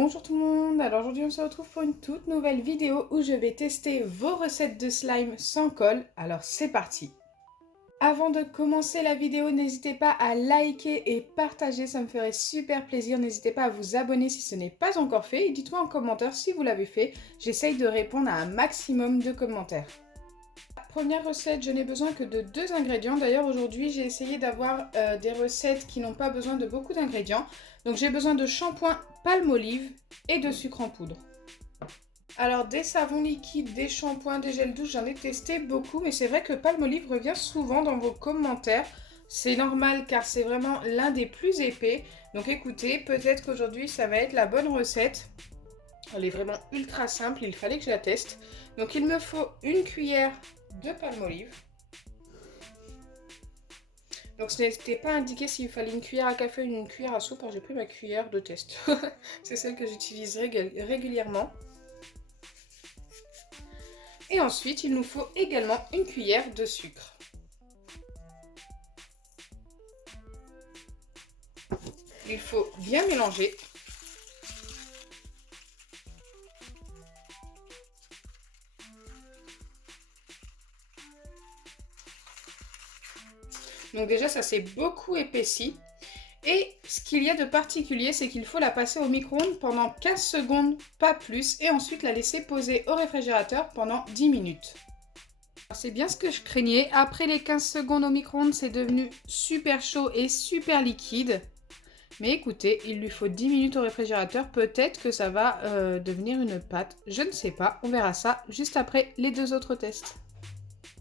Bonjour tout le monde, alors aujourd'hui on se retrouve pour une toute nouvelle vidéo où je vais tester vos recettes de slime sans colle, alors c'est parti. Avant de commencer la vidéo, n'hésitez pas à liker et partager, ça me ferait super plaisir. N'hésitez pas à vous abonner si ce n'est pas encore fait et dites-moi en commentaire si vous l'avez fait, j'essaye de répondre à un maximum de commentaires. Première recette, je n'ai besoin que de 2 ingrédients. D'ailleurs aujourd'hui j'ai essayé d'avoir des recettes qui n'ont pas besoin de beaucoup d'ingrédients. Donc j'ai besoin de shampoing Palmolive et de sucre en poudre. Alors des savons liquides, des shampoings, des gels douche, j'en ai testé beaucoup. Mais c'est vrai que Palmolive revient souvent dans vos commentaires. C'est normal car c'est vraiment l'un des plus épais. Donc écoutez, peut-être qu'aujourd'hui ça va être la bonne recette. Elle est vraiment ultra simple, il fallait que je la teste. Donc il me faut une cuillère de Palmolive. Donc ce n'était pas indiqué s'il fallait une cuillère à café ou une cuillère à soupe, alors j'ai pris ma cuillère de test. C'est celle que j'utilise régulièrement. Et ensuite, il nous faut également une cuillère de sucre. Il faut bien mélanger. Donc déjà, ça s'est beaucoup épaissi. Et ce qu'il y a de particulier, c'est qu'il faut la passer au micro-ondes pendant 15 secondes, pas plus, et ensuite la laisser poser au réfrigérateur pendant 10 minutes. C'est bien ce que je craignais. Après les 15 secondes au micro-ondes, c'est devenu super chaud et super liquide. Mais écoutez, il lui faut 10 minutes au réfrigérateur. Peut-être que ça va devenir une pâte. Je ne sais pas. On verra ça juste après les 2 autres tests.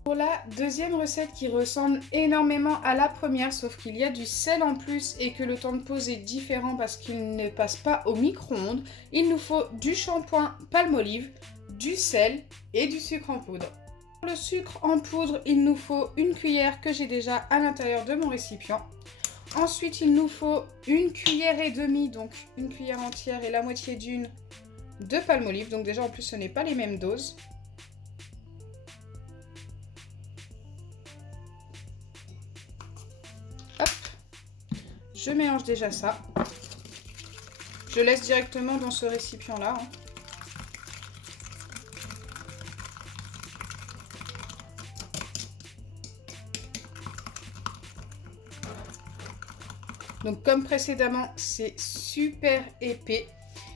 Pour la deuxième recette qui ressemble énormément à la première, sauf qu'il y a du sel en plus et que le temps de pose est différent parce qu'il ne passe pas au micro-ondes, il nous faut du shampoing Palmolive, du sel et du sucre en poudre. Pour le sucre en poudre, il nous faut une cuillère que j'ai déjà à l'intérieur de mon récipient. Ensuite, il nous faut une cuillère et demie, donc une cuillère entière et la moitié d'une de Palmolive. Donc déjà en plus ce n'est pas les mêmes doses. Hop, je mélange déjà ça. Je laisse directement dans ce récipient-là. Donc comme précédemment, c'est super épais.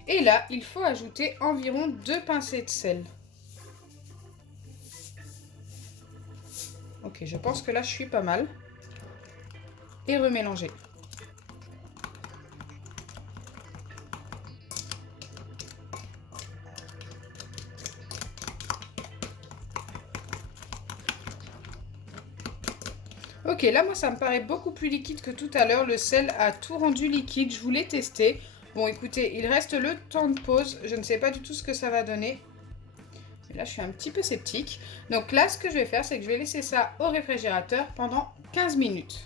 Et là, il faut ajouter environ 2 pincées de sel. Ok, je pense que là, je suis pas mal. Et remélanger. Ok, là, moi, ça me paraît beaucoup plus liquide que tout à l'heure. Le sel a tout rendu liquide. Je voulais tester. Bon, écoutez, il reste le temps de pause. Je ne sais pas du tout ce que ça va donner. Mais là, je suis un petit peu sceptique. Donc là, ce que je vais faire, c'est que je vais laisser ça au réfrigérateur pendant 15 minutes.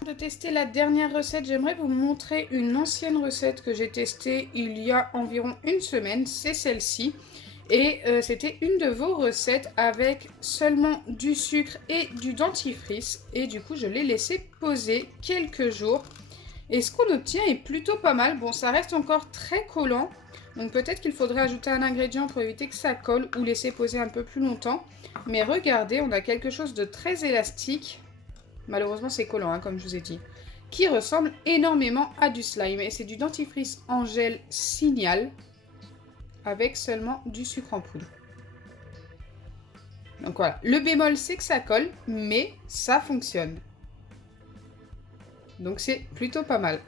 Avant de tester la dernière recette, j'aimerais vous montrer une ancienne recette que j'ai testée il y a environ une semaine. C'est celle-ci. Et c'était une de vos recettes avec seulement du sucre et du dentifrice. Et du coup, je l'ai laissé poser quelques jours. Et ce qu'on obtient est plutôt pas mal. Bon, ça reste encore très collant. Donc peut-être qu'il faudrait ajouter un ingrédient pour éviter que ça colle ou laisser poser un peu plus longtemps. Mais regardez, on a quelque chose de très élastique. Malheureusement, c'est collant, hein, comme je vous ai dit. Qui ressemble énormément à du slime. Et c'est du dentifrice en gel Signal. Avec seulement du sucre en poudre. Donc voilà, le bémol c'est que ça colle, mais ça fonctionne. Donc c'est plutôt pas mal.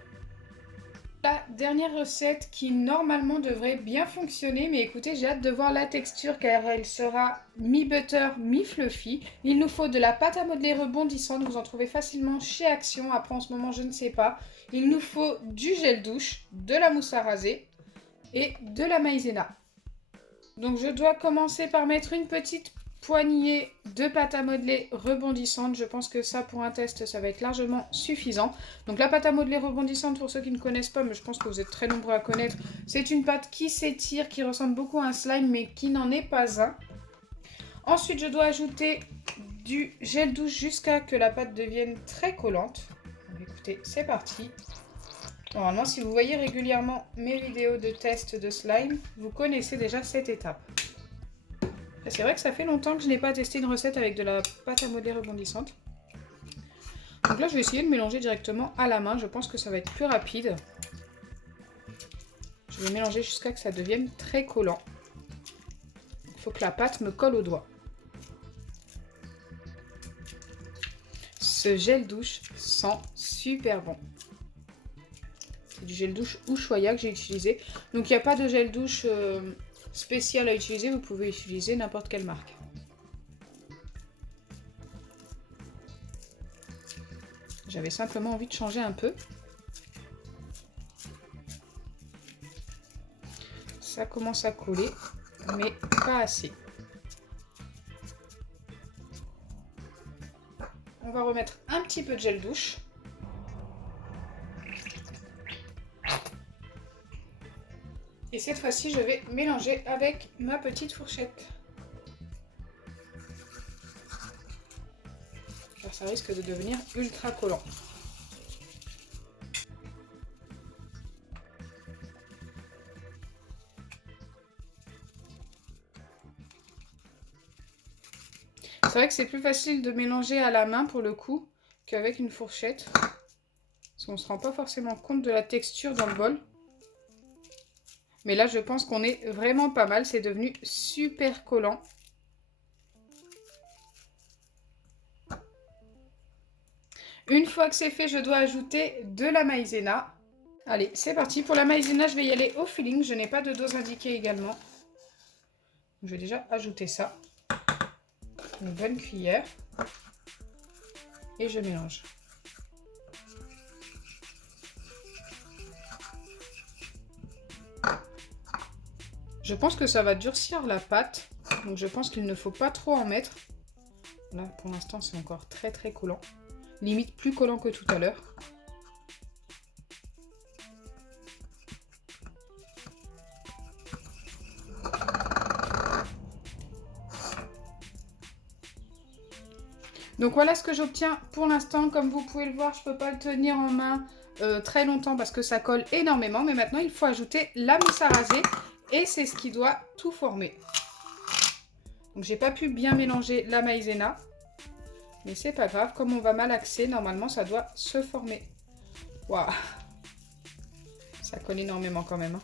La dernière recette qui normalement devrait bien fonctionner, mais écoutez, j'ai hâte de voir la texture car elle sera mi-butter, mi-fluffy. Il nous faut de la pâte à modeler rebondissante, vous en trouvez facilement chez Action, après en ce moment je ne sais pas. Il nous faut du gel douche, de la mousse à raser et de la maïzena. Donc je dois commencer par mettre une petite poignée de pâte à modeler rebondissante. Je pense que ça, pour un test, ça va être largement suffisant. Donc la pâte à modeler rebondissante, pour ceux qui ne connaissent pas, mais je pense que vous êtes très nombreux à connaître, c'est une pâte qui s'étire, qui ressemble beaucoup à un slime, mais qui n'en est pas un. Ensuite, je dois ajouter du gel douche jusqu'à ce que la pâte devienne très collante. Donc, écoutez, c'est parti. Normalement, si vous voyez régulièrement mes vidéos de test de slime, vous connaissez déjà cette étape. C'est vrai que ça fait longtemps que je n'ai pas testé une recette avec de la pâte à modeler rebondissante. Donc là, je vais essayer de mélanger directement à la main. Je pense que ça va être plus rapide. Je vais mélanger jusqu'à ce que ça devienne très collant. Il faut que la pâte me colle au doigt. Ce gel douche sent super bon. C'est du gel douche Ushuaïa que j'ai utilisé. Donc il n'y a pas de gel douche spécial à utiliser. Vous pouvez utiliser n'importe quelle marque. J'avais simplement envie de changer un peu. Ça commence à coller, mais pas assez. On va remettre un petit peu de gel douche. Et cette fois-ci, je vais mélanger avec ma petite fourchette. Car ça risque de devenir ultra collant. C'est vrai que c'est plus facile de mélanger à la main pour le coup qu'avec une fourchette. Parce qu'on ne se rend pas forcément compte de la texture dans le bol. Mais là, je pense qu'on est vraiment pas mal. C'est devenu super collant. Une fois que c'est fait, je dois ajouter de la maïzena. Allez, c'est parti. Pour la maïzena, je vais y aller au feeling. Je n'ai pas de dose indiquée également. Je vais déjà ajouter ça. Une bonne cuillère. Et je mélange. Je pense que ça va durcir la pâte. Donc je pense qu'il ne faut pas trop en mettre. Là, pour l'instant, c'est encore très très collant. Limite plus collant que tout à l'heure. Donc voilà ce que j'obtiens pour l'instant. Comme vous pouvez le voir, je ne peux pas le tenir en main très longtemps parce que ça colle énormément. Mais maintenant, il faut ajouter la mousse à raser et c'est ce qui doit tout former. Donc j'ai pas pu bien mélanger la maïzena. Mais c'est pas grave, comme on va malaxer, normalement ça doit se former. Waouh! Ça colle énormément quand même. Hein.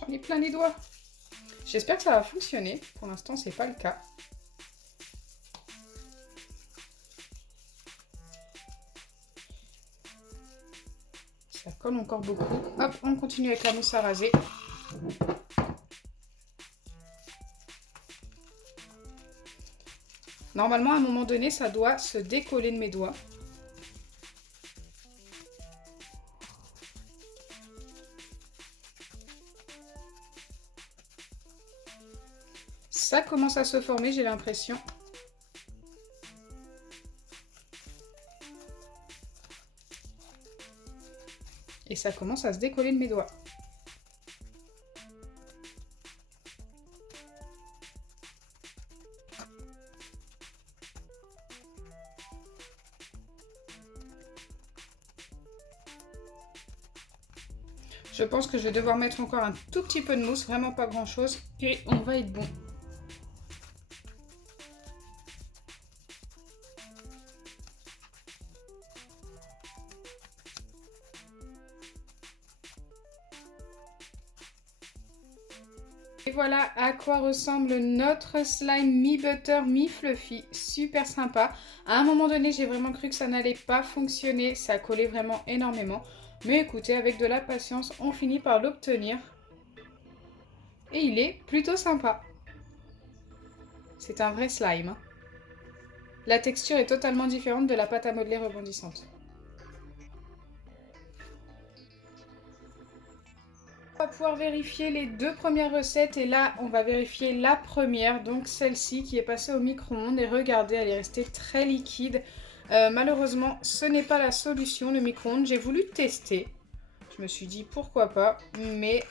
J'en ai plein les doigts. J'espère que ça va fonctionner. Pour l'instant, c'est pas le cas. Ça colle encore beaucoup. Hop, on continue avec la mousse à raser. Normalement, à un moment donné, ça doit se décoller de mes doigts. Ça commence à se former, j'ai l'impression. Et ça commence à se décoller de mes doigts. Je pense que je vais devoir mettre encore un tout petit peu de mousse, vraiment pas grand chose, et on va être bon. Et voilà à quoi ressemble notre slime mi-butter, mi-fluffy, super sympa. À un moment donné, j'ai vraiment cru que ça n'allait pas fonctionner, ça collait vraiment énormément. Mais écoutez, avec de la patience, on finit par l'obtenir. Et il est plutôt sympa. C'est un vrai slime. Hein. La texture est totalement différente de la pâte à modeler rebondissante. On va pouvoir vérifier les deux premières recettes et là on va vérifier la première, donc celle-ci qui est passée au micro-ondes et regardez, elle est restée très liquide. Malheureusement ce n'est pas la solution, le micro-ondes. J'ai voulu tester, je me suis dit pourquoi pas, mais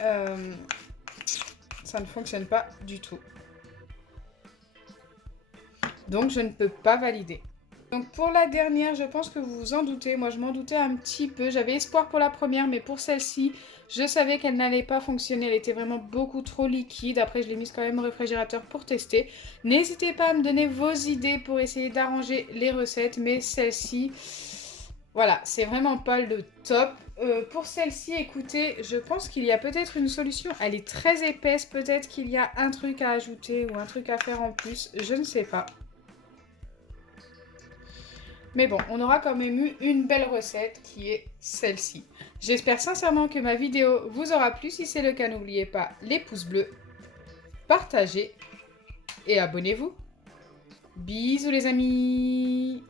ça ne fonctionne pas du tout. Donc je ne peux pas valider. Donc pour la dernière, je pense que vous vous en doutez. Moi, je m'en doutais un petit peu. J'avais espoir pour la première, mais pour celle-ci, je savais qu'elle n'allait pas fonctionner. Elle était vraiment beaucoup trop liquide. Après, je l'ai mise quand même au réfrigérateur pour tester. N'hésitez pas à me donner vos idées pour essayer d'arranger les recettes. Mais celle-ci, voilà, c'est vraiment pas le top. Pour celle-ci, écoutez, je pense qu'il y a peut-être une solution. Elle est très épaisse. Peut-être qu'il y a un truc à ajouter ou un truc à faire en plus. Je ne sais pas. Mais bon, on aura quand même eu une belle recette qui est celle-ci. J'espère sincèrement que ma vidéo vous aura plu. Si c'est le cas, n'oubliez pas les pouces bleus, partagez et abonnez-vous. Bisous les amis!